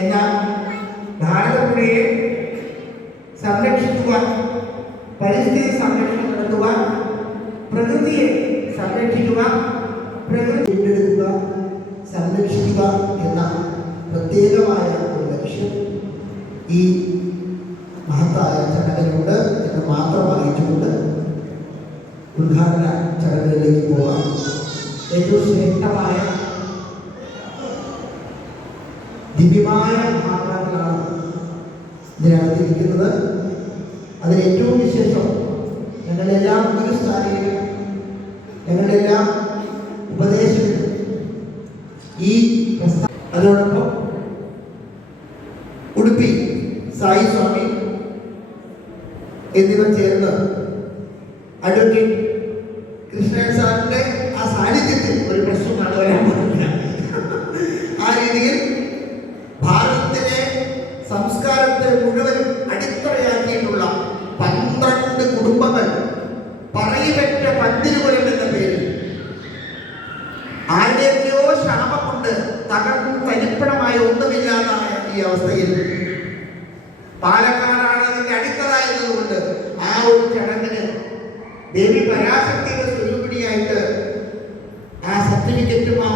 എന്ന ഭാരതപ്പുഴയെ സംരക്ഷിക്കുവാൻ, പരിസ്ഥിതി സംരക്ഷണം നടത്തുവാൻ, പ്രകൃതിയെ സംരക്ഷിക്കുക, പ്രകൃതി വീണ്ടെടുക്കുക, സംരക്ഷിക്കുക എന്ന പ്രത്യേകമായ ഒരു ലക്ഷ്യം ഈ മഹത്തായ ചടങ്ങിലുണ്ട് എന്ന് മാത്രം അറിയിച്ചുകൊണ്ട് ഉദ്ഘാടന ചടങ്ങുകളിലേക്ക് പോകാം. ഏറ്റവും ശ്രേഷ്ഠമായ ദിവ്യമായ മഹാത്മാക്കളാണ് ഇതിനകത്തിരിക്കുന്നത്. അതിൽ ഏറ്റവും വിശേഷം ഞങ്ങളെല്ലാം ഒരു സ്ഥാനികരും ഞങ്ങളെല്ലാം ഉപദേശകരും ഈ അതോടൊപ്പം ഉടുപ്പി സായി സ്വാമി എന്നിവർ ചേർന്ന് അഡ്വക്കേറ്റ് കൃഷ്ണൻ സാറിന്റെ ആ സാന്നിധ്യത്തിൽ ഒരു പ്രശ്നമാണ് വരാൻ പാടില്ല. ആ രീതിയിൽ ഭാരതത്തിലെ സംസ്കാരത്തെ മുഴുവൻ അടിത്തറയാക്കിയിട്ടുള്ള 12 കുടുംബങ്ങൾ പറയിപെറ്റ പന്തിരുകുലം എന്ന പേരിൽ ആരുടെയൊക്കെയോ ശാപം കൊണ്ട് തകർന്നു തരിപ്പണമായ ഒന്നുമില്ലാതായ ഈ അവസ്ഥയിൽ പാലക്കാടാണ് അതിന്റെ അടിത്തറ എന്നതുകൊണ്ട് ആ ഒരു ചടങ്ങിന് ദേവി പരാശക്തിയുടെ സ്വരൂപിണിയായിട്ട് ആ സർട്ടിഫിക്കറ്റും ആ